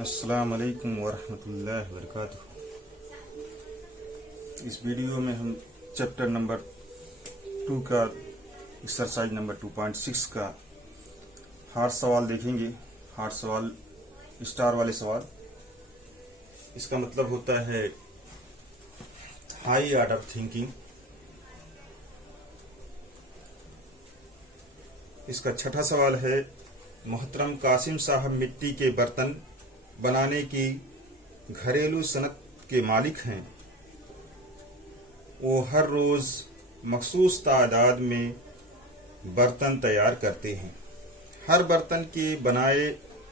अस्सलाम वालेकुम वरहमतुल्लाहि वबरकातुहू। इस वीडियो में हम चैप्टर नंबर 2 का एक्सरसाइज नंबर 2.6 का हार्ड सवाल देखेंगे। हार्ड सवाल, स्टार वाले सवाल। इसका मतलब होता है हाई ऑर्डर थिंकिंग। इसका छठा सवाल है, मोहतरम कासिम साहब मिट्टी के बर्तन बनाने की घरेलू सनत के मालिक हैं। वो हर रोज मखसूस तादाद में बर्तन तैयार करते हैं। हर बर्तन के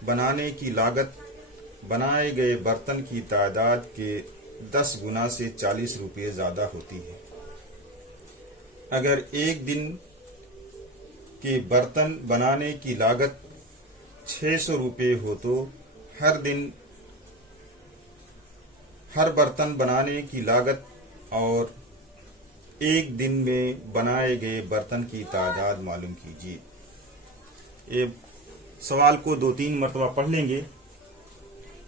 बनाने की लागत बनाए गए बर्तन की तादाद के 10 गुना से 40 रुपये ज्यादा होती है। अगर एक दिन के बर्तन बनाने की लागत 600 रुपये हो तो हर बर्तन बनाने की लागत और एक दिन में बनाए गए बर्तन की तादाद मालूम कीजिए। ये सवाल को 2-3 मरतबा पढ़ लेंगे।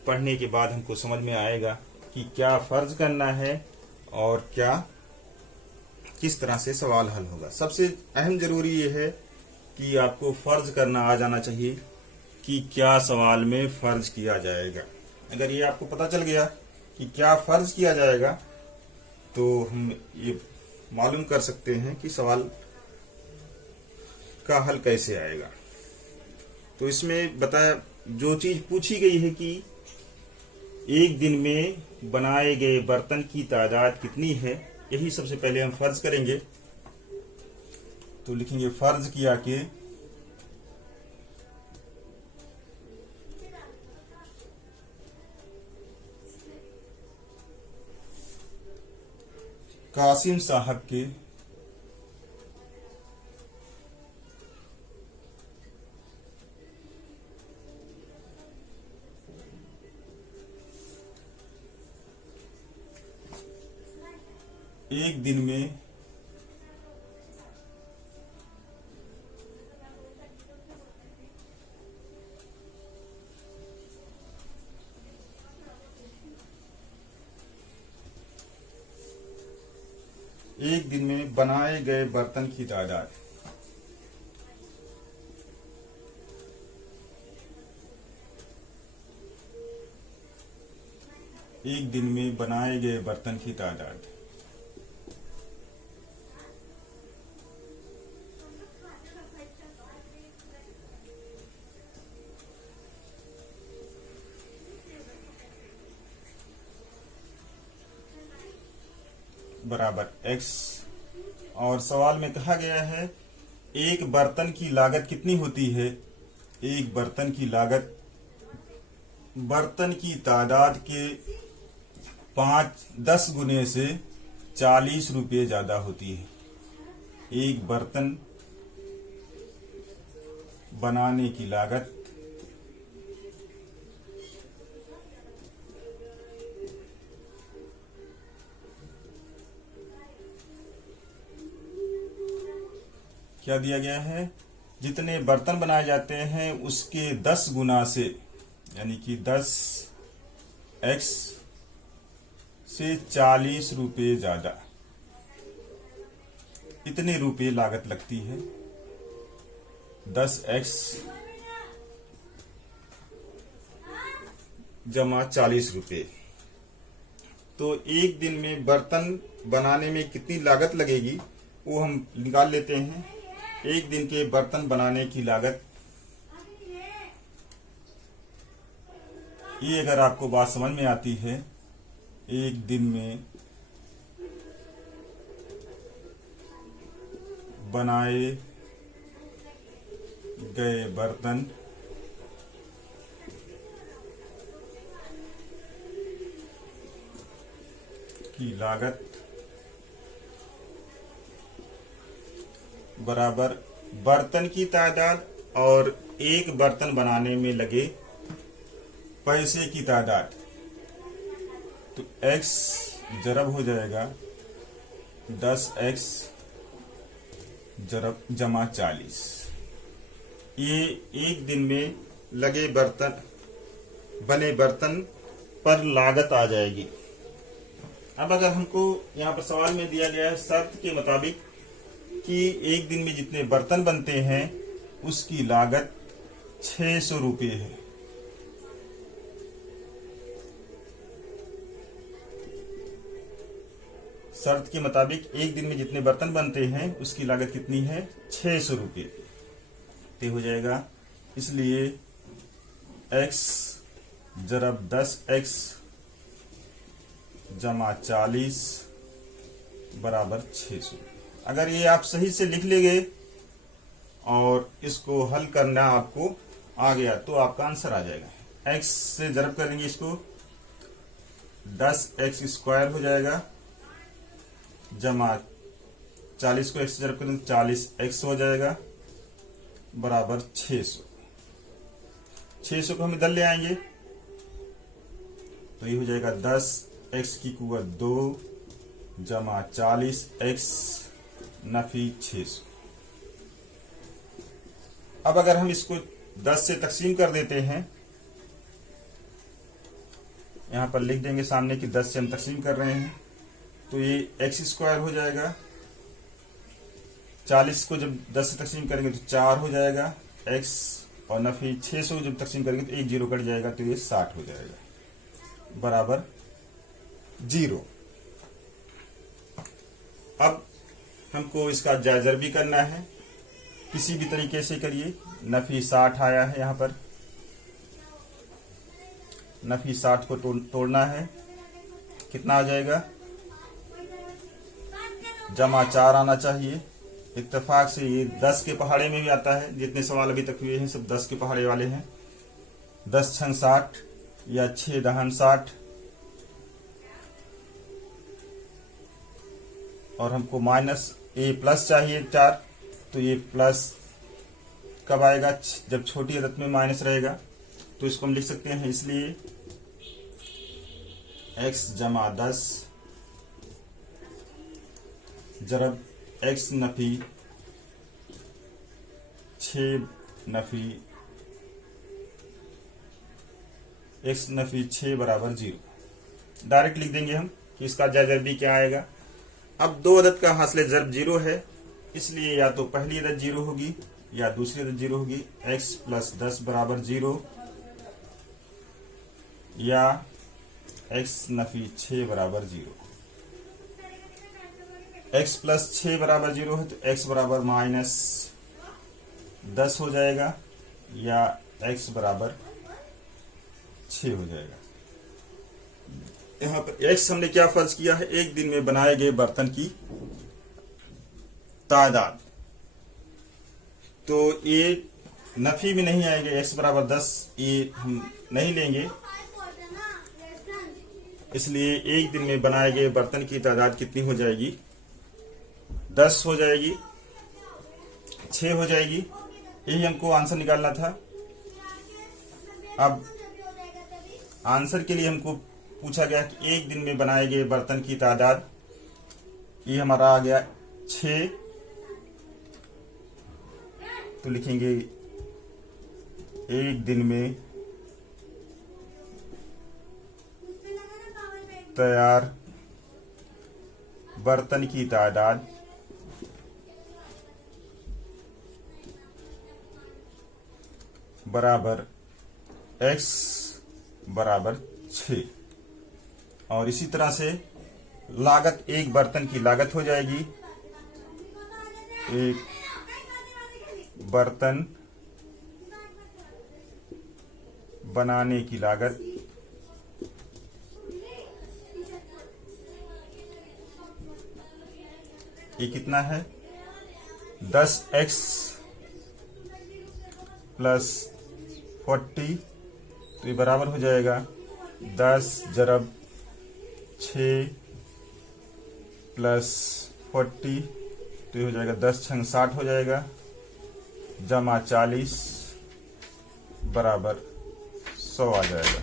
पढ़ने के बाद हमको समझ में आएगा कि क्या फर्ज करना है और क्या किस तरह से सवाल हल होगा। सबसे अहम जरूरी ये है कि आपको फर्ज करना आ जाना चाहिए कि क्या सवाल में फर्ज किया जाएगा। अगर ये आपको पता चल गया कि क्या फर्ज किया जाएगा तो हम ये मालूम कर सकते हैं कि सवाल का हल कैसे आएगा। तो इसमें बताया, जो चीज पूछी गई है कि एक दिन में बनाए गए बर्तन की तादाद कितनी है, यही सबसे पहले हम फर्ज करेंगे। तो लिखेंगे फर्ज किया कि कासिम साहब के एक दिन में बनाए गए बर्तन की तादाद एक दिन में बनाए गए बर्तन की तादाद बराबर x। और सवाल में कहा गया है एक बर्तन की लागत कितनी होती है। एक बर्तन की लागत बर्तन की तादाद के 10 गुने से 40 रुपये ज्यादा होती है। एक बर्तन बनाने की लागत क्या दिया गया है, जितने बर्तन बनाए जाते हैं उसके 10 गुना से, यानी कि 10x से 40 रुपये ज्यादा, इतने रुपये लागत लगती है। 10x जमा 40 रुपये। तो एक दिन में बर्तन बनाने में कितनी लागत लगेगी वो हम निकाल लेते हैं। एक दिन के बर्तन बनाने की लागत, ये अगर आपको बात समझ में आती है, एक दिन में बनाए गए बर्तन की लागत बराबर बर्तन की तादाद और एक बर्तन बनाने में लगे पैसे की तादाद। तो x जरब हो जाएगा 10x जमा 40। ये एक दिन में लगे बर्तन बने बर्तन पर लागत आ जाएगी। अब अगर हमको यहाँ पर सवाल में दिया गया है शर्त के मुताबिक कि एक दिन में जितने बर्तन बनते हैं उसकी लागत 600 रुपये है। शर्त के मुताबिक एक दिन में जितने बर्तन बनते हैं उसकी लागत कितनी है? 600 रुपये। तो हो जाएगा, इसलिए x जरब 10x जमा 40 बराबर 600। अगर ये आप सही से लिख लेंगे और इसको हल करना आपको आ गया तो आपका आंसर आ जाएगा। x से जरब करेंगे इसको, 10x स्क्वायर हो जाएगा जमा 40 को x से जरब करेंगे 40x हो जाएगा बराबर 600। 600 को हम इधर ले आएंगे तो ये हो जाएगा 10x की कुवत 2 जमा 40x नफी 600। अब अगर हम इसको 10 से तकसीम कर देते हैं, यहां पर लिख देंगे सामने कि 10 से हम तकसीम कर रहे हैं, तो ये x स्क्वायर हो जाएगा। 40 को जब 10 से तकसीम करेंगे तो 4 हो जाएगा x, और नफी 600 को जब तकसीम करेंगे तो एक जीरो कट जाएगा तो ये 60 हो जाएगा बराबर 0। अब हमको इसका जायजर भी करना है, किसी भी तरीके से करिए। नफी 60 आया है, यहाँ पर नफी 60 को तोड़ना है, कितना आ जाएगा? जमा 4 आना चाहिए। इत्तेफाक से ये 10 के पहाड़े में भी आता है, जितने सवाल अभी तक हुए हैं सब 10 के पहाड़े वाले हैं। 10 छंग 60 या 6 दहन 60, और हमको माइनस ए प्लस चाहिए 4, तो ये प्लस कब आएगा? जब छोटी अदद में माइनस रहेगा, तो इसको हम लिख सकते हैं, इसलिए x जमा 10 जरब x नफी 6 नफी x नफी 6 बराबर 0। डायरेक्ट लिख देंगे हम कि इसका जायजर भी क्या आएगा। अब दो अदद का हासिल ज़रब 0 है, इसलिए या तो पहली अदद 0 होगी या दूसरी अदद 0 होगी। x प्लस 10 बराबर 0 या x नफी 6 बराबर 0। x प्लस 6 बराबर 0 है तो x बराबर माइनस 10 हो जाएगा, या x बराबर 6 हो जाएगा। यहाँ पर x हमने क्या फर्ज किया है? एक दिन में बनाए गए बर्तन की तादाद। तो ये नफी में नहीं आएंगे, x बराबर 10 ये हम नहीं लेंगे, इसलिए एक दिन में बनाए गए बर्तन की तादाद कितनी हो जाएगी? 10 हो जाएगी, 6 हो जाएगी। यही हमको आंसर निकालना था। अब आंसर के लिए हमको पूछा गया कि एक दिन में बनाए गए बर्तन की तादाद, ये हमारा आ गया 6, तो लिखेंगे एक दिन में तैयार बर्तन की तादाद बराबर x बराबर 6। और इसी तरह से लागत, एक बर्तन की लागत हो जाएगी, एक बर्तन बनाने की लागत ये कितना है? 10x प्लस 40, तो ये बराबर हो जाएगा 10 जरब 6 प्लस 40, तो ये हो जाएगा 10 छंग 60 हो जाएगा, जमा 40 बराबर 100 आ जाएगा।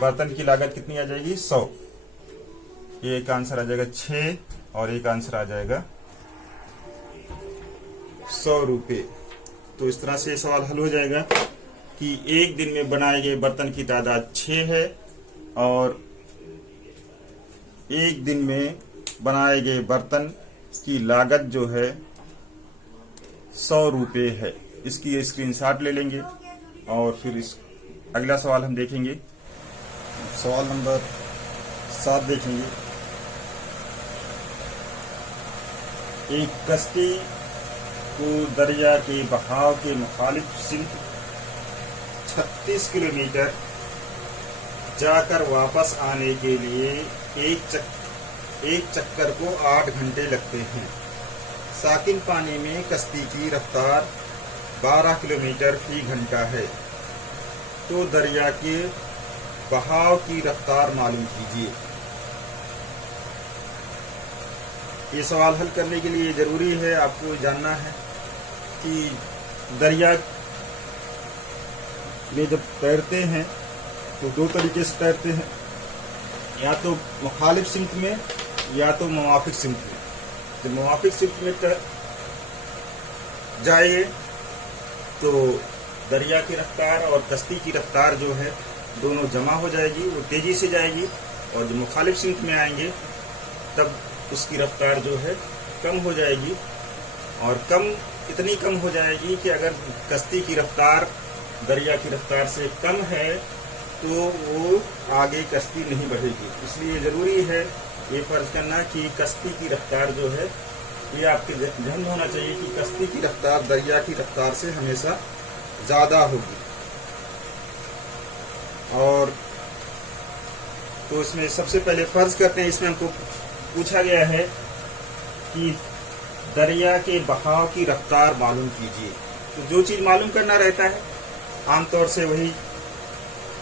बर्तन की लागत कितनी आ जाएगी? 100। एक आंसर आ जाएगा 6 और एक आंसर आ जाएगा 100 रुपये। तो इस तरह से सवाल हल हो जाएगा कि एक दिन में बनाए गए बर्तन की तादाद 6 है और एक दिन में बनाए गए बर्तन की लागत जो है 100 रुपये है। इसकी स्क्रीनशॉट ले लेंगे और फिर इस अगला सवाल हम देखेंगे। सवाल नंबर 7 देखेंगे। एक कश्ती को दरिया के बहाव के मुखालिफ सिमत 36 किलोमीटर जाकर वापस आने के लिए एक चक्कर को 8 घंटे लगते हैं। साकिन पानी में कश्ती की रफ्तार 12 किलोमीटर फी घंटा है, तो दरिया के बहाव की रफ्तार मालूम कीजिए। ये सवाल हल करने के लिए जरूरी है आपको जानना है कि दरिया में जब तैरते हैं तो 2 तरीके से तैरते हैं, या तो मुखालिफ सिमत में या तो मुवाफिक सिमत में। जब मुवाफिक सिमत में जाएंगे तो दरिया की रफ्तार और कश्ती की रफ्तार जो है दोनों जमा हो जाएगी, वो तेजी से जाएगी। और जब मुखालिफ सिमत में आएंगे तब उसकी रफ्तार जो है कम हो जाएगी, और इतनी कम हो जाएगी कि अगर कश्ती की रफ्तार दरिया की रफ्तार से कम है तो वो आगे कश्ती नहीं बढ़ेगी। इसलिए जरूरी है ये फर्ज करना कि कश्ती की रफ्तार जो है ये आपके ध्यान में होना चाहिए कि कश्ती की रफ्तार दरिया की रफ्तार से हमेशा ज्यादा होगी। और तो इसमें सबसे पहले फर्ज करते हैं, इसमें हमको पूछा गया है कि दरिया के बहाव की रफ्तार मालूम कीजिए। तो जो चीज मालूम करना रहता है आमतौर से वही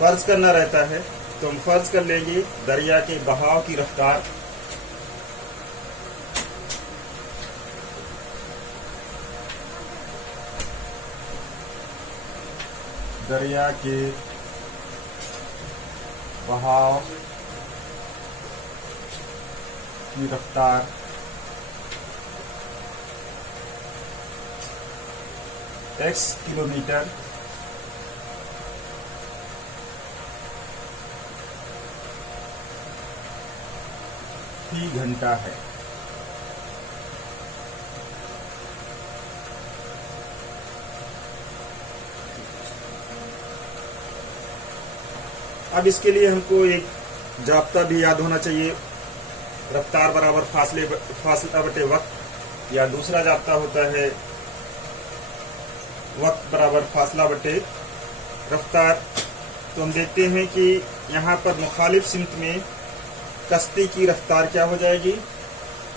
फर्ज करना रहता है। तो हम फर्ज कर लेंगे दरिया के बहाव की रफ्तार दरिया के बहाव की रफ्तार x किलोमीटर फी घंटा है। अब इसके लिए हमको एक जाब्ता भी याद होना चाहिए, रफ्तार बराबर फासला बटे वक्त, या दूसरा जाब्ता होता है वक्त बराबर फासला बटे रफ्तार। तो हम देखते हैं कि यहाँ पर मुखालिफ सिमत में कश्ती की रफ्तार क्या हो जाएगी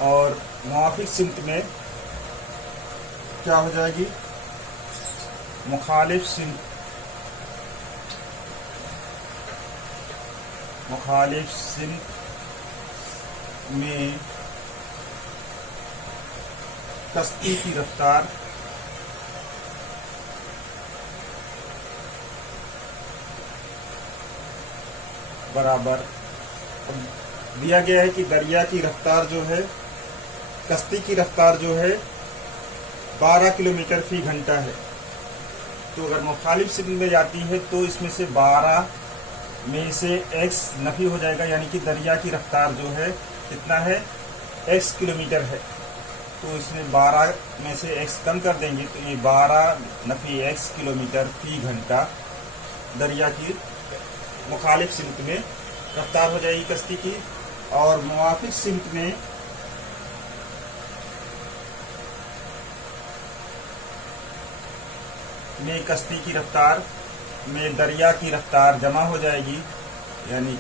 और मुवाफिक सिमत में क्या हो जाएगी। मुखालिफ सिमत में कश्ती की रफ्तार बराबर दिया गया है कि दरिया की रफ्तार जो है कश्ती की रफ्तार जो है 12 किलोमीटर फी घंटा है। तो अगर मुखालिफ सिमत में जाती है तो इसमें से 12 में से x नफी हो जाएगा, यानी कि दरिया की रफ्तार जो है कितना है x किलोमीटर है। तो इसमें 12 में से x कम कर देंगे तो ये 12 नफी x किलोमीटर फी घंटा दरिया की मुखालिफ सिमत में रफ्तार हो जाएगी कश्ती की। और मुवाफिक सिमत में कश्ती की रफ्तार में दरिया की रफ्तार जमा हो जाएगी, यानी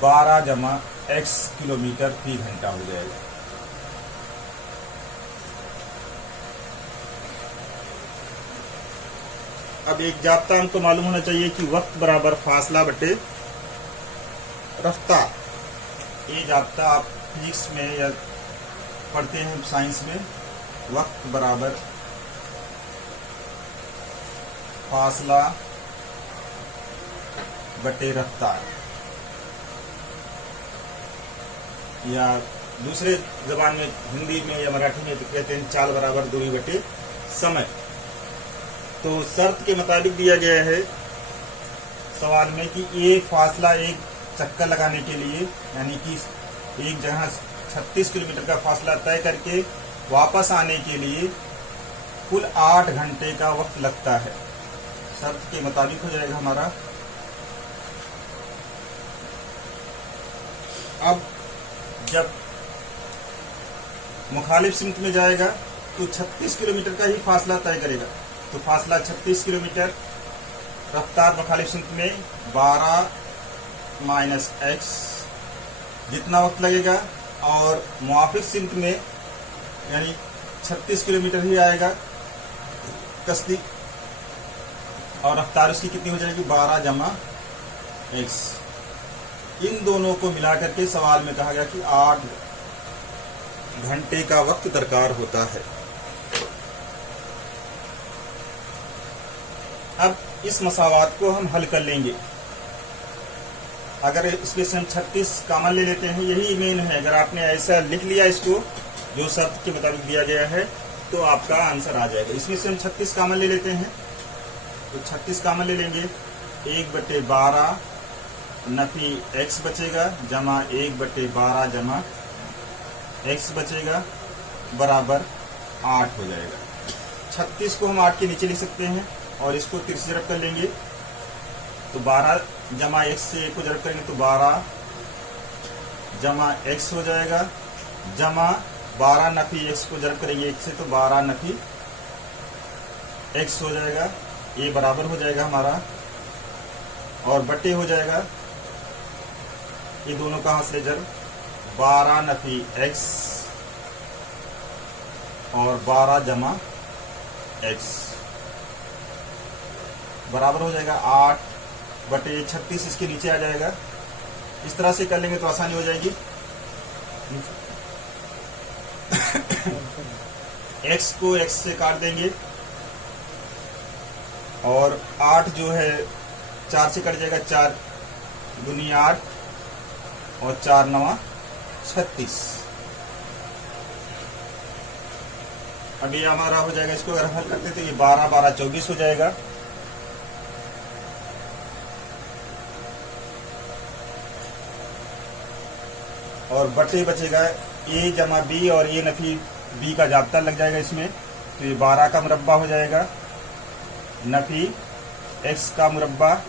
12 जमा x किलोमीटर फी घंटा हो जाएगा। अब एक जाब्ता हमको मालूम होना चाहिए कि वक्त बराबर फासला बटे रफ्तार। ये जाब्ता आप फिजिक्स में या पढ़ते हैं साइंस में, वक्त बराबर फासला बटे रफ्तार, या दूसरे जबान में हिंदी में या मराठी में तो कहते हैं चाल बराबर दूरी बटे समय। तो शर्त के मुताबिक दिया गया है सवाल में कि एक फासला एक चक्कर लगाने के लिए, यानी कि एक जगह 36 किलोमीटर का फासला तय करके वापस आने के लिए कुल 8 घंटे का वक्त लगता है। शर्त के मुताबिक हो जाएगा हमारा। अब जब मुखालिफ सिमत में जाएगा तो 36 किलोमीटर का ही फासला तय करेगा। तो फासला 36 किलोमीटर, रफ्तार मुखालिफ सिमत में 12 माइनस x जितना वक्त लगेगा, और मुआफिक सिमत में यानी 36 किलोमीटर ही आएगा कसदी, और रफ्तार उसकी कितनी हो जाएगी 12 जमा x। इन दोनों को मिला करके सवाल में कहा गया कि 8 घंटे का वक्त दरकार होता है। अब इस मसावात को हम हल कर लेंगे। अगर इसमें से हम 36 कॉमन ले लेते हैं, यही मेन है। अगर आपने ऐसा लिख लिया इसको जो शर्त के मुताबिक दिया गया है तो आपका आंसर आ जाएगा। इसमें से हम 36 कॉमन ले लेते हैं, तो 36 कॉमन ले लेंगे। 1/12 नफी x बचेगा, जमा 1/12 जमा x बचेगा, बराबर 8 हो जाएगा। 36 को हम 8 के नीचे लिख सकते हैं और इसको 30 से जरब कर लेंगे तो 12 जमा x से 1 को जरब करेंगे तो 12 जमा x हो जाएगा, जमा 12 नफी x को जरब करेंगे 1 से तो 12 नफी x हो जाएगा। ये बराबर हो जाएगा हमारा, और बट्टे हो जाएगा ये दोनों का हाथ से जरब 12 नफी x और 12 जमा x बराबर हो जाएगा 8/36। इसके नीचे आ जाएगा। इस तरह से कर लेंगे तो आसानी हो जाएगी। x को x से काट देंगे और 8 जो है 4 से कट जाएगा, 4 दूनी 8 और 4 9 36। अब ये हमारा हो जाएगा। इसको अगर हल करते तो ये 12 12 24 हो जाएगा। और बटे बचेगा a जमा b, और a नफी b का जाब्ता लग जाएगा इसमें, तो ये 12 का मुरब्बा हो जाएगा, नफी x का मुरब्बा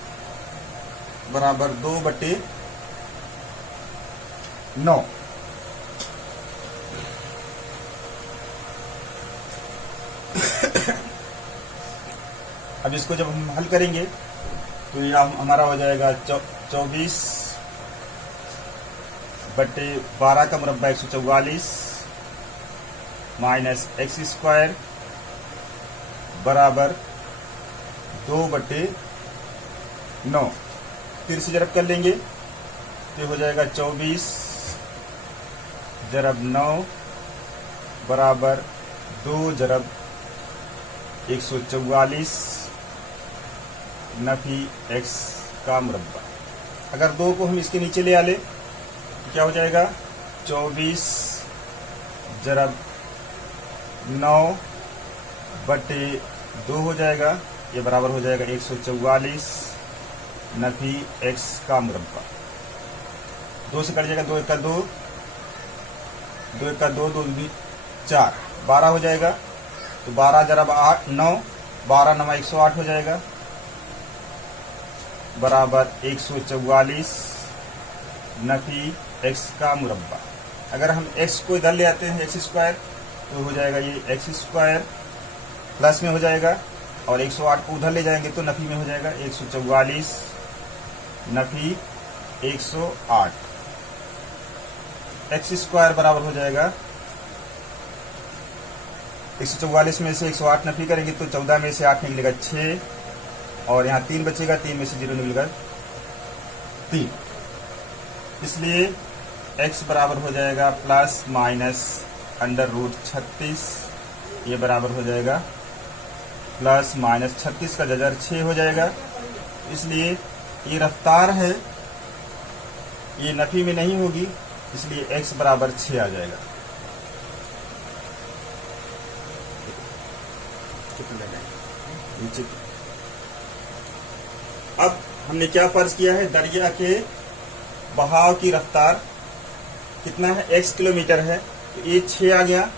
बराबर 2/9। अब इसको जब हम हल करेंगे तो ये हमारा हो जाएगा 24/12 का मुरब्बा 144 माइनस x² बराबर 2/9। फिर से जरब कर लेंगे तो हो जाएगा 24 जरब 9 बराबर 2 जरब 144 नफी x का मुरब्बा। अगर 2 को हम इसके नीचे ले आ ले तो क्या हो जाएगा 24 जरब 9/2 हो जाएगा। ये बराबर हो जाएगा 144 नफी x का मुरब्बा। 2 से कट जाएगा, 2 1 2, 2 1 2, 2 2 4, 12 हो जाएगा। तो 12 जरब 8 9, 12 9 108 हो जाएगा, बराबर 144 नफी x का मुरब्बा। अगर हम x को इधर ले आते हैं x² तो हो जाएगा ये x² प्लस में हो जाएगा, और 108 को उधर ले जाएंगे तो नफी में हो जाएगा 144 नफी 108। x² बराबर हो जाएगा 144 में से 108 नफी करेंगे तो 14 में से 8 निकलेगा 6, और यहाँ 3 बचेगा, 3 में से 0 निकलेगा 3। इसलिए x बराबर हो जाएगा प्लस माइनस √36। ये बराबर हो जाएगा प्लस माइनस 36 का जजर 6 हो जाएगा। इसलिए ये रफ्तार है, ये नफी में नहीं होगी, इसलिए x बराबर 6 आ जाएगा। नीचे की। अब हमने क्या फर्ज किया है, दरिया के बहाव की रफ्तार कितना है, x किलोमीटर है, तो ये 6 आ गया।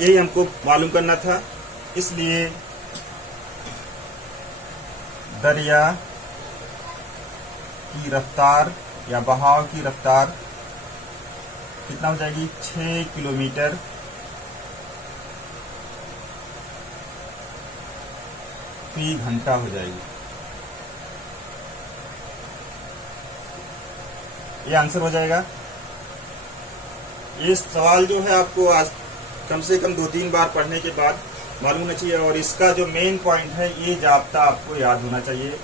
यही हमको मालूम करना था, इसलिए दरिया की रफ्तार या बहाव की रफ्तार कितना हो जाएगी, 6 किलोमीटर फी घंटा हो जाएगी। ये आंसर हो जाएगा। ये सवाल जो है आपको आज कम से कम 2-3 बार पढ़ने के बाद मालूम होना चाहिए, और इसका जो मेन पॉइंट है ये जाब्ता आपको याद होना चाहिए,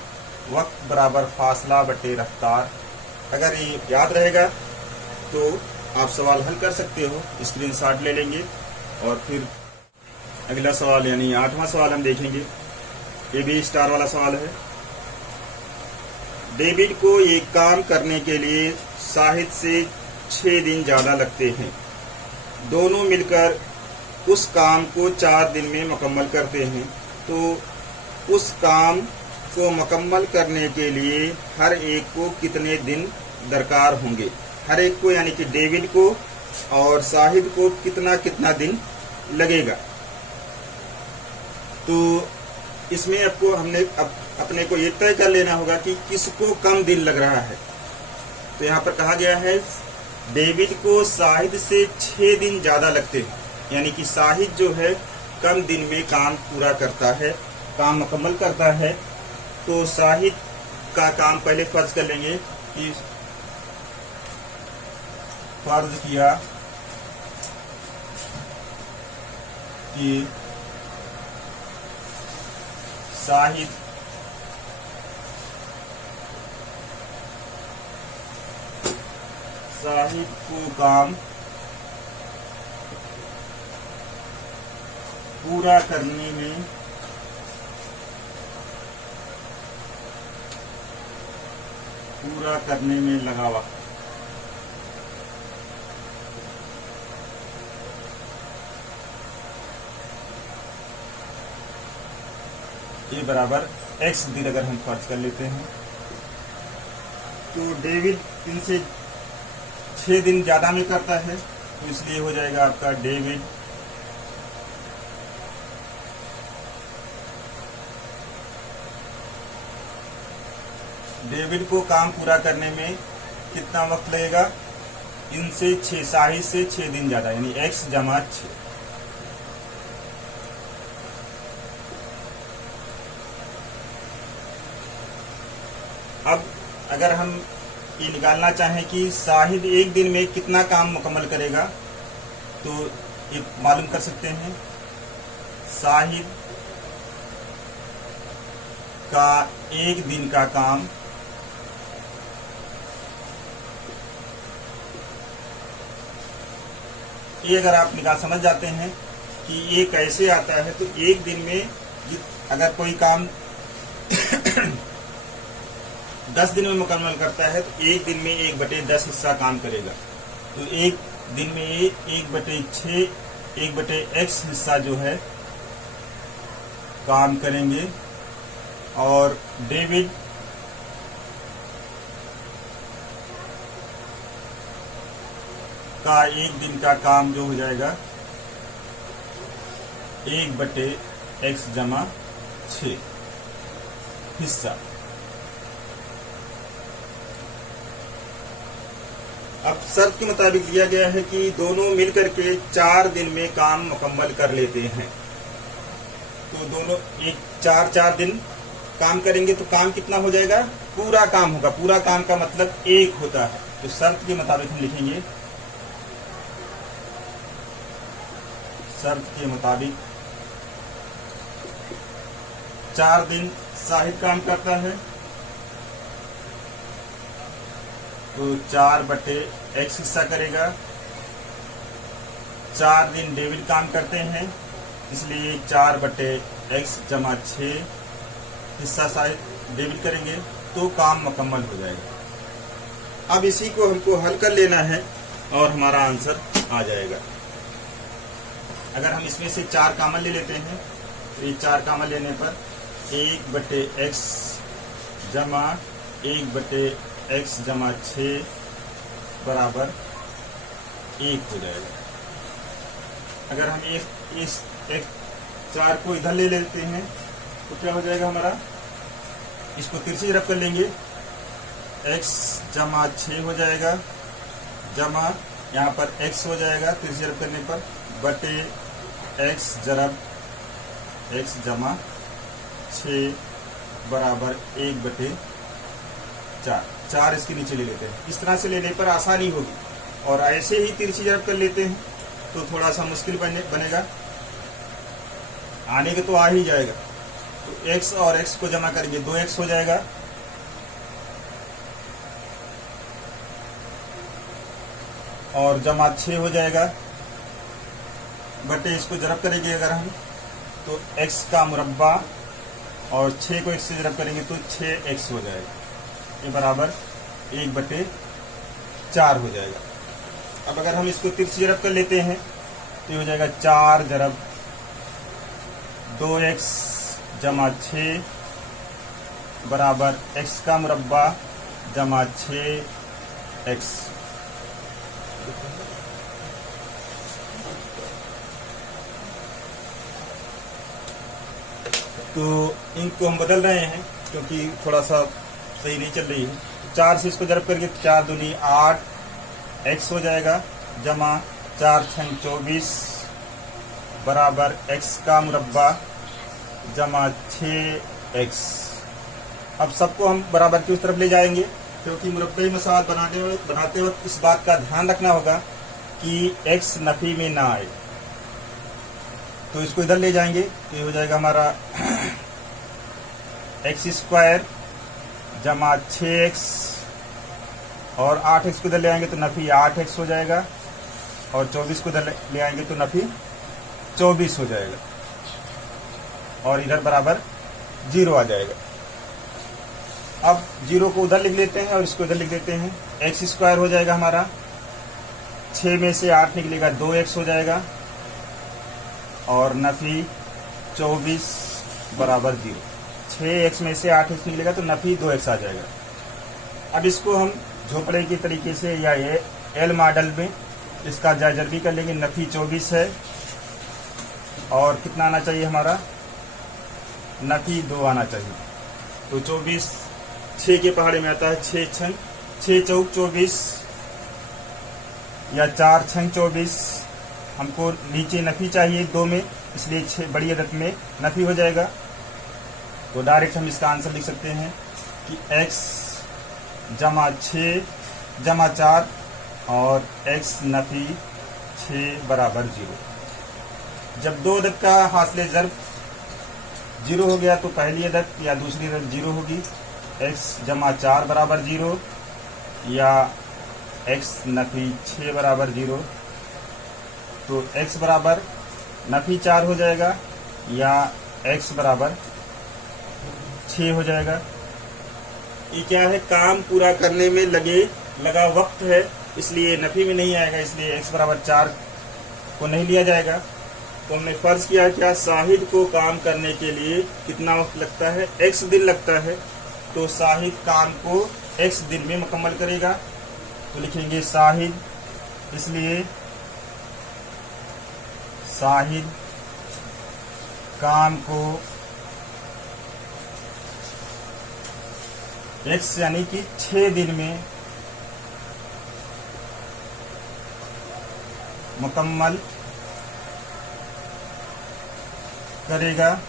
वक्त बराबर फासला बटे रफ्तार। अगर ये याद रहेगा तो आप सवाल हल कर सकते हो, स्क्रीनशॉट ले लेंगे। और फिर अगला सवाल यानी 8वां सवाल हम देखेंगे। ये भी स्टार वाला सवाल है। डेविड को एक काम करने के लिए शाहिद से 6 दिन ज्यादा लगते हैं। दोनों मिलकर उस काम को 4 दिन में मुकम्मल करते हैं, तो उस काम को मुकम्मल करने के लिए हर एक को कितने दिन दरकार होंगे। हर एक को यानी कि डेविड को और शाहिद को कितना कितना दिन लगेगा। तो इसमें आपको हमने अपने को ये तय कर लेना होगा कि किसको कम दिन लग रहा है। तो यहाँ पर कहा गया है डेविड को शाहिद से 6 दिन ज्यादा लगते हैं, यानी कि शाहिद जो है कम दिन में काम पूरा करता है, काम मुकम्मल करता है। तो शाहिद का काम पहले फर्ज कर लेंगे कि फर्ज किया कि शाहिद को काम पूरा करने में लगा वक्त। ये बराबर x दिन अगर हम फर्ज कर लेते हैं, तो डेविड इनसे 6 दिन ज्यादा में करता है, तो इसलिए हो जाएगा आपका डेविड को काम पूरा करने में कितना वक्त लगेगा, इनसे 6 शाहिद से 6 दिन ज्यादा, यानी x जमा 6। अब अगर हम ये निकालना चाहें कि शाहिद एक दिन में कितना काम मुकम्मल करेगा, तो ये मालूम कर सकते हैं। शाहिद का एक दिन का काम ये अगर आप निकाल समझ जाते हैं कि ये कैसे आता है, तो एक दिन में अगर कोई काम 10 दिन में मुकम्मल करता है, तो एक दिन में 1/10 हिस्सा काम करेगा। तो एक दिन में ये 1/6 1/x हिस्सा जो है काम करेंगे। और डेविड का एक दिन का काम जो हो जाएगा 1/x जमा 6 हिस्सा। अब शर्त के मुताबिक दिया गया है कि दोनों मिलकर के 4 दिन में काम मुकम्मल कर लेते हैं। तो दोनों 4 दिन काम करेंगे, तो काम कितना हो जाएगा, पूरा काम होगा। पूरा काम का मतलब 1 होता है। तो शर्त के मुताबिक हम लिखेंगे, शर्त के मुताबिक 4 दिन शाहिद काम करता है, तो 4/x हिस्सा करेगा। 4 दिन डेविड काम करते हैं, इसलिए 4/x जमा 6 हिस्सा शायद डेविड करेंगे, तो काम मुकम्मल हो जाएगा। अब इसी को हमको हल कर लेना है और हमारा आंसर आ जाएगा। अगर हम इसमें से 4 कॉमन ले लेते हैं, तो ये 4 कामा लेने पर 1/x जमा 1/x जमा 6 बराबर 1 हो जाएगा। अगर हम इस 4 को इधर ले लेते हैं तो क्या हो जाएगा हमारा, इसको तिरछी तरफ कर लेंगे, x जमा 6 हो जाएगा, जमा यहाँ पर x हो जाएगा तिरछी तरफ करने पर, बटे x जरब x जमा 6 बराबर 1/4। 4 इसके नीचे ले लेते हैं। इस तरह से लेने पर आसानी होगी, और ऐसे ही तिरछी तरफ कर लेते हैं तो थोड़ा सा मुश्किल बनेगा। आने के तो आ ही जाएगा। तो x और x को जमा करेंगे 2x हो जाएगा, और जमा 6 हो जाएगा, बटे इसको जरब करेंगे अगर हम तो x का मुरब्बा, और 6 को x से जरब करेंगे तो 6x हो जाएगा। ये बराबर 1/4 हो जाएगा। अब अगर हम इसको तिरछी जरब कर लेते हैं तो ये हो जाएगा 4 जरब 2x जमा 6 बराबर x का मुरब्बा जमा 6x। तो इनको हम बदल रहे हैं क्योंकि थोड़ा सा सही नहीं चल रही है। 4 से इसको जरब करके 4 दूनी 8 x हो जाएगा, जमा 4 छंग 24 बराबर x का मुरब्बा जमा 6x। अब सबको हम बराबर की उस तरफ ले जाएंगे, क्योंकि मुरब्बई मसाल बनाते वक्त इस बात का ध्यान रखना होगा कि x नफी में ना आए। तो इसको इधर ले जाएंगे तो ये हो जाएगा हमारा x² जमा 6x, और 8x को इधर ले आएंगे तो नफी 8x हो जाएगा, और 24 को इधर ले आएंगे तो नफी 24 हो जाएगा, और इधर बराबर 0 आ जाएगा। अब 0 को उधर लिख लेते हैं और इसको इधर लिख देते हैं। x² हो जाएगा हमारा, 6 में से 8 निकलेगा 2x हो जाएगा, और नफी 24 बराबर 0। 6x में से 8x निकलेगा तो नफी 2x आ जाएगा। अब इसको हम झोपड़े के तरीके से या ये एल मॉडल में इसका जायजर भी कर लेंगे। नफी 24 है, और कितना आना चाहिए हमारा, नफी 2 आना चाहिए। तो 24 6 के पहाड़े में आता है, 6 चौक 24 या 4 छंग 24। हमको नीचे नफी चाहिए 2 में, इसलिए 6 बड़ी अदद में नफी हो जाएगा। तो डायरेक्ट हम इसका आंसर लिख सकते हैं कि x जमा 6 जमा 4 और x नफी 6 बराबर 0। जब 2 अदद का हासिल ज़र्ब 0 हो गया तो पहली अदद या दूसरी अदद 0 होगी। x जमा 4 बराबर 0 या x नफी 6 बराबर 0। तो x बराबर नफी 4 हो जाएगा या x बराबर 6 हो जाएगा। ये क्या है, काम पूरा करने में लगा वक्त है, इसलिए नफी में नहीं आएगा, इसलिए x बराबर 4 को नहीं लिया जाएगा। तो हमने फर्ज किया क्या, साहिद को काम करने के लिए कितना वक्त लगता है, x दिन लगता है। तो साहिद काम को x दिन में मुकम्मल करेगा। तो लिखेंगे साहिद, इसलिए साहिद काम को x यानी कि 6 दिन में मुकम्मल करेगा,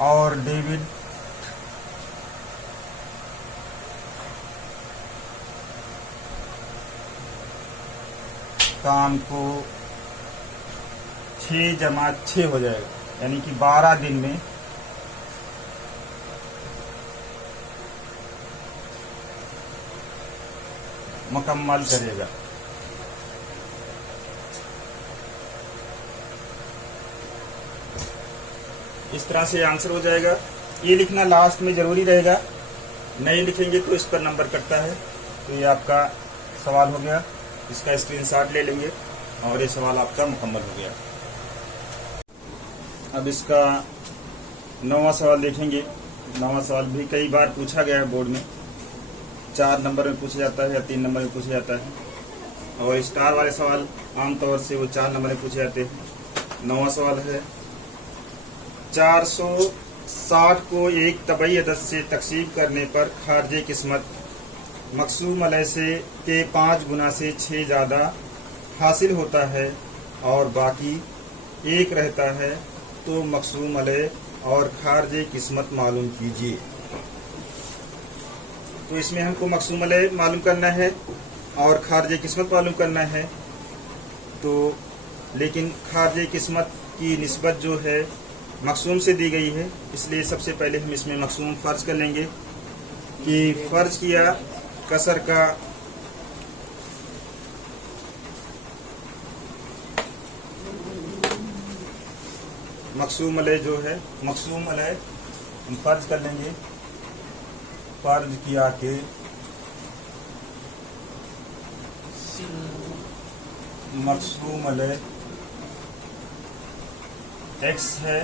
और डेविड काम को 6 जमा 6 हो जाएगा, यानी कि 12 दिन में मुकम्मल करेगा। इस तरह से आंसर हो जाएगा। ये लिखना लास्ट में जरूरी रहेगा, नहीं लिखेंगे तो इस पर नंबर कटता है। तो ये आपका सवाल हो गया, इसका स्क्रीनशॉट ले लेंगे। और ये सवाल आपका मुकम्मल हो गया। अब इसका 9वां सवाल देखेंगे। 9वां सवाल भी कई बार पूछा गया है बोर्ड में, 4 नंबर में पूछा जाता है या 3 नंबर में पूछा जाता है, और स्टार वाले सवाल आमतौर से वो 4 नंबर में पूछे जाते हैं। 9वां सवाल है 460 को एक तबई अदद से तकसीम करने पर खारजे किस्मत मकसूम अलय से के 5 गुना से 6 ज़्यादा हासिल होता है और बाकी 1 रहता है, तो मकसूम अलय और खारजे किस्मत मालूम कीजिए। तो इसमें हमको मकसूम अलय मालूम करना है और खारजे किस्मत मालूम करना है। तो लेकिन खारजे किस्मत की निस्बत जो है मकसूम से दी गई है, इसलिए सबसे पहले हम इसमें मकसूम फ़र्ज कर लेंगे कि फ़र्ज किया कसर का मकसूम अलय जो है, मकसूम अलय हम फ़र्ज कर लेंगे, फ़र्ज किया कि मकसूम अलय x है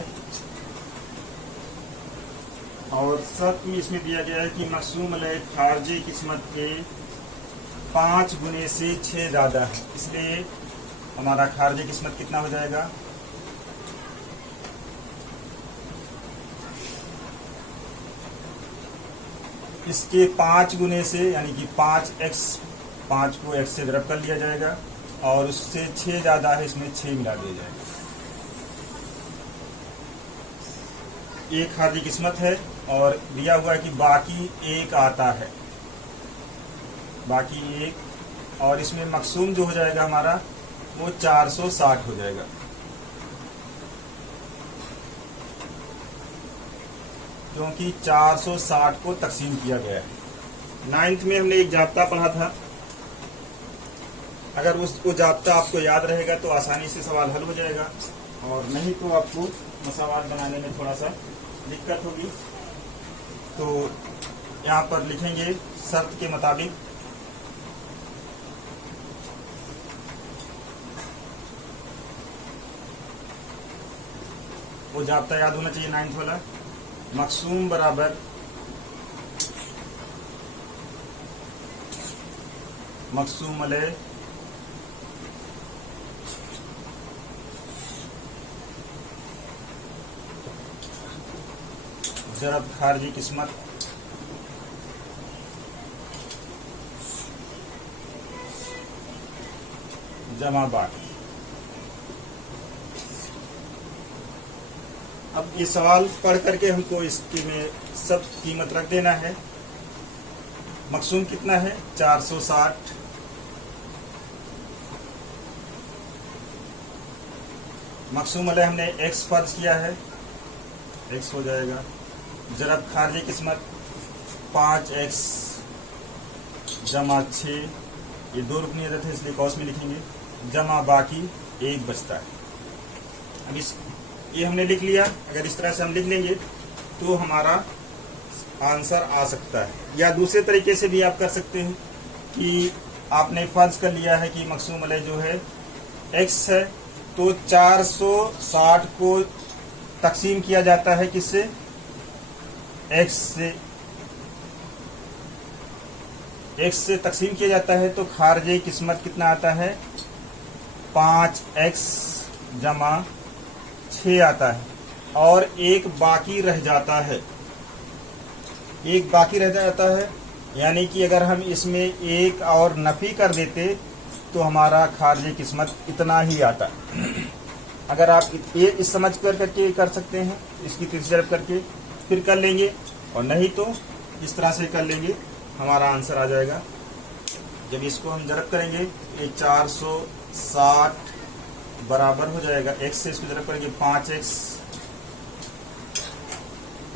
और शर्त में इसमें दिया गया है कि मकसूम अलय खारजी किस्मत के 5 गुने से 6 ज़्यादा है, इसलिए हमारा खारजी किस्मत कितना हो जाएगा, इसके 5 गुने से यानी कि 5x, 5 को x से ज़रब कर लिया जाएगा और उससे 6 ज़्यादा है, इसमें 6 मिला दिया जाएगा। एक खारजी किस्मत है और दिया हुआ है कि बाकी 1 आता है, बाकी 1, और इसमें मकसूम जो हो जाएगा हमारा वो 460 हो जाएगा। क्योंकि 460 को तकसीम किया गया है। 9th में हमने एक जाब्ता पढ़ा था, अगर उसको जाब्ता आपको याद रहेगा तो आसानी से सवाल हल हो जाएगा, और नहीं तो आपको मसावात बनाने में थोड़ा सा दिक्कत होगी। तो यहाँ पर लिखेंगे शर्त के मुताबिक वो जाब्ता याद होना चाहिए 9th वाला, मकसूम बराबर मकसूम अलय ज़रब खारजी किस्मत जमा बाकी। अब ये सवाल पढ़ करके हमको इसके में सब कीमत रख देना है। मकसूम कितना है 460, मकसूम अलय हमने x फर्ज किया है, x हो जाएगा, ज़रब खारजी किस्मत 5x जमा 6, ये 2 रुकनी अदद है इसलिए कौस में लिखेंगे, जमा बाकी 1 बचता है। अब इस ये हमने लिख लिया। अगर इस तरह से हम लिख लेंगे तो हमारा आंसर आ सकता है, या दूसरे तरीके से भी आप कर सकते हैं कि आपने फर्ज कर लिया है कि मकसूम अलय जो है x है, तो 460 को तकसीम किया जाता है किससे, x से तकसीम किया जाता है, तो खारजे किस्मत कितना आता है 5x जमा 6 आता है, और 1 बाकी रह जाता है, 1 बाकी रह जाता है, यानी कि अगर हम इसमें 1 और नफी कर देते तो हमारा खारजे किस्मत इतना ही आता है। अगर आप ये इस समझ करके कर सकते हैं, इसकी ज़रब करके फिर कर लेंगे, और नहीं तो इस तरह से कर लेंगे, हमारा आंसर आ जाएगा। जब इसको हम ज़रब करेंगे ये 460 बराबर हो जाएगा, x से इसको ज़रब करेंगे 5x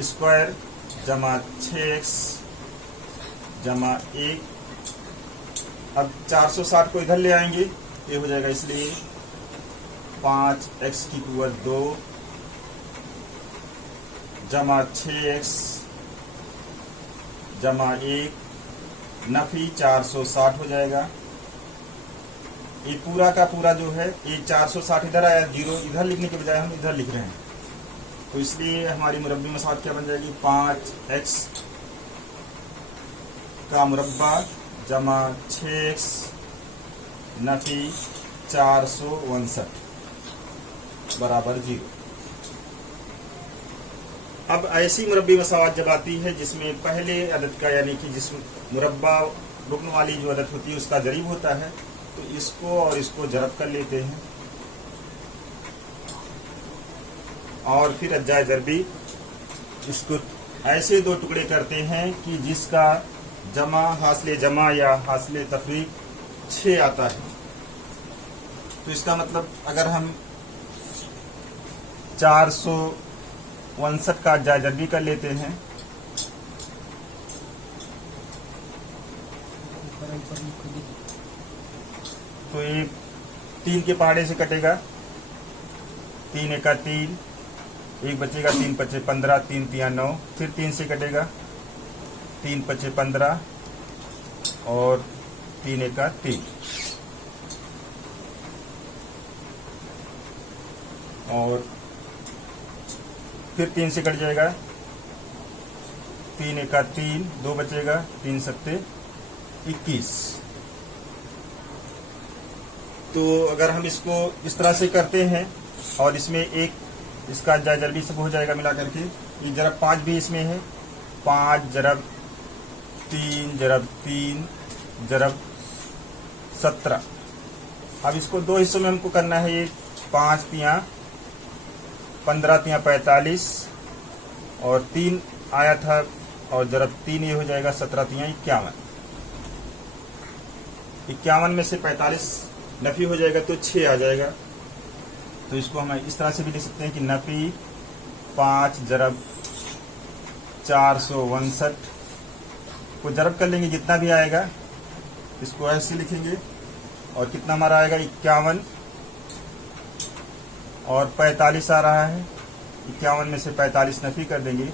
स्क्वायर जमा 6x जमा 1। अब 460 को इधर ले आएंगे, ये हो जाएगा, इसलिए 5x की पावर 2 जमा 6x जमा 1 नफी 460 हो जाएगा, ये पूरा का पूरा जो है ये 460 इधर आया, जीरो इधर लिखने के बजाय हम इधर लिख रहे हैं, तो इसलिए हमारी मुरब्बी मसावत क्या बन जाएगी, 5x का मुरब्बा जमा 6x नफी 459 बराबर 0। अब ऐसी मुरब्बी मसावत जब आती है जिसमें पहले अदद का यानी कि जिस मुरब्बा रुकन वाली जो अदद होती है उसका जरीब होता है, तो इसको और इसको जरब कर लेते हैं और फिर अज्जाए जरबी इसको ऐसे दो टुकड़े करते हैं कि जिसका जमा हासिले जमा या हासिले तफरीक 6 आता है। तो इसका मतलब अगर हम 459 का अज्जाए जरबी कर लेते हैं तो ये 3 के पहाड़े से कटेगा, 3 एका 3, एक बचेगा 3 पचे 15, 3 तिया 9, फिर 3 से कटेगा 3 पचे 15 और 3 एका 3 और फिर 3 से कट जाएगा 3 एका 3, 2 बचेगा 3 सत्ते 21। तो अगर हम इसको इस तरह से करते हैं और इसमें एक इसका जरबी सब हो जाएगा मिला करके, ये जरब 5 भी इसमें है, 5 जरब 3 जरब 3 जरब 17। अब इसको दो हिस्सों में हमको करना है, ये 5 तिया 15 तिया 45 और 3 आया था और जरब 3 ये हो जाएगा 17 तिया 51। 51 में से 45 नफी हो जाएगा तो 6 आ जाएगा। तो इसको हम इस तरह से भी लिख सकते हैं कि नफी 5 जरब 459 को जरब कर लेंगे, जितना भी आएगा इसको ऐसे लिखेंगे और कितना हमारा आएगा 51 और 45 आ रहा है, 51 में से 45 नफी कर देंगे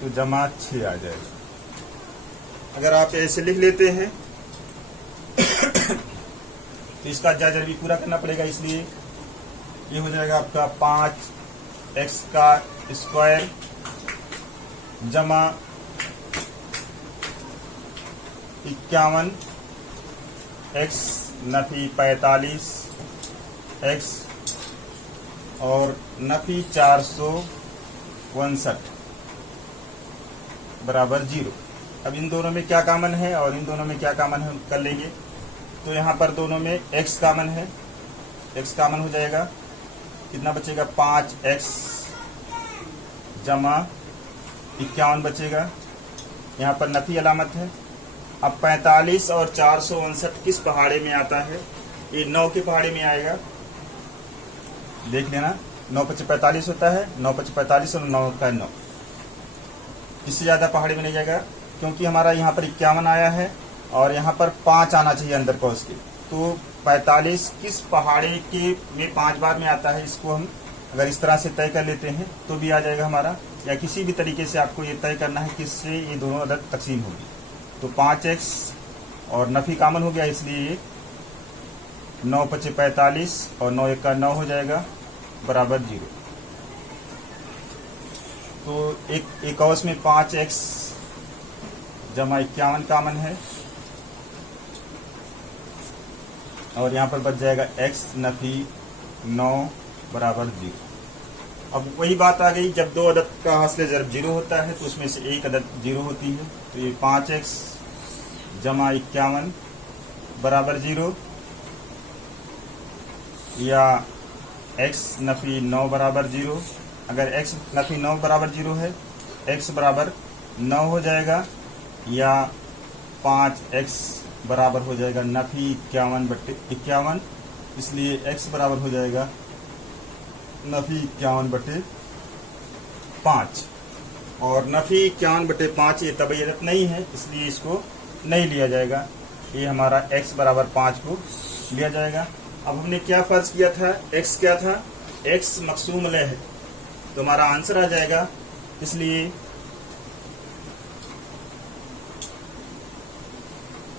तो जमा 6 आ जाएगा। अगर आप ऐसे लिख लेते हैं तो इसका अज्जाए जरबी पूरा करना पड़ेगा, इसलिए ये हो जाएगा आपका 5x का स्क्वायर जमा 51 x नफी 45 x और नफी 459 बराबर 0। अब इन दोनों में क्या कॉमन है और इन दोनों में क्या कॉमन है कर लेंगे। तो यहाँ पर दोनों में x कॉमन है, x कॉमन हो जाएगा, कितना बचेगा 5x जमा 51 बचेगा, यहाँ पर नफी अलामत है। अब 45 और 459 किस पहाड़े में आता है, ये 9 के पहाड़े में आएगा, देख लेना। 9 पचे 45 होता है, 9 पचे 45 और 9 का 9, इससे ज़्यादा पहाड़े में नहीं जाएगा क्योंकि हमारा यहाँ पर 51 आया है और यहाँ पर 5 आना चाहिए अंदर का उसके। तो 45 किस पहाड़े के में 5 बार में आता है, इसको हम अगर इस तरह से तय कर लेते हैं तो भी आ जाएगा हमारा, या किसी भी तरीके से आपको ये तय करना है किससे ये दोनों अदद तकसीम होगी। तो 5x और नफी कामन हो गया, इसलिए ये 9 पचे 45 और 9 एक का 9 हो जाएगा बराबर 0। तो एक औस में 5x जमा 51 कामन है और यहाँ पर बच जाएगा x नफी 9 बराबर 0। अब वही बात आ गई, जब दो अदद का हासिल ज़रब 0 होता है तो उसमें से एक अदद 0 होती है। तो ये 5x जमा 51 बराबर 0 या x नफी 9 बराबर 0। अगर x नफी 9 बराबर 0 है, x बराबर 9 हो जाएगा, या 5x बराबर हो जाएगा नफी 51 बट्टे 51, इसलिए x बराबर हो जाएगा नफी 51 बट्टे 5। और नफी 51 बट्टे 5 ये तबय्यत नहीं है, इसलिए इसको नहीं लिया जाएगा, ये हमारा x बराबर 5 को लिया जाएगा। अब हमने क्या फर्ज किया था, x क्या था, x मकसूम अलैह है, तो हमारा आंसर आ जाएगा। इसलिए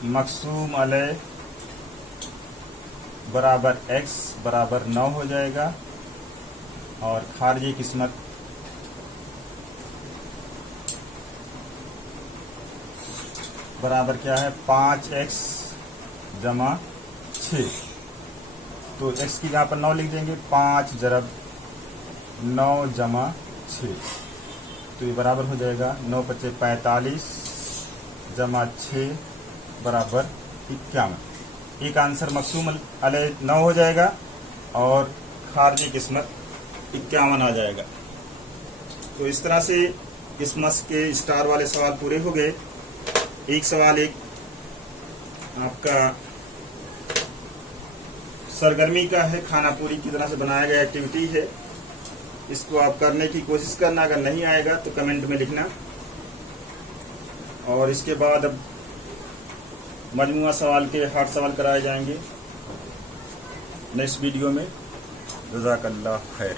मकसूम अलैह बराबर x बराबर 9 हो जाएगा और खारिजी किस्मत बराबर क्या है 5x जमा 6। तो x की जगह पर 9 लिख देंगे, 5 जरब 9 जमा 6, तो ये बराबर हो जाएगा 9 पच्चे 45 जमा 6 बराबर 51। एक आंसर मकसूम अलैह 9 हो जाएगा और खारिजी किस्मत 51 आ जाएगा। तो इस तरह से किस्मत के स्टार वाले सवाल पूरे हो गए। एक सवाल एक आपका सरगर्मी का है, खाना पूरी की तरह से बनाया गया एक्टिविटी है। इसको आप करने की कोशिश करना, अगर नहीं आएगा तो कमेंट में लिखना। और इसके बाद अब मजमुआ सवाल के 8 सवाल कराए जाएंगे नेक्स्ट वीडियो में। जज़ाकल्लाह खैर।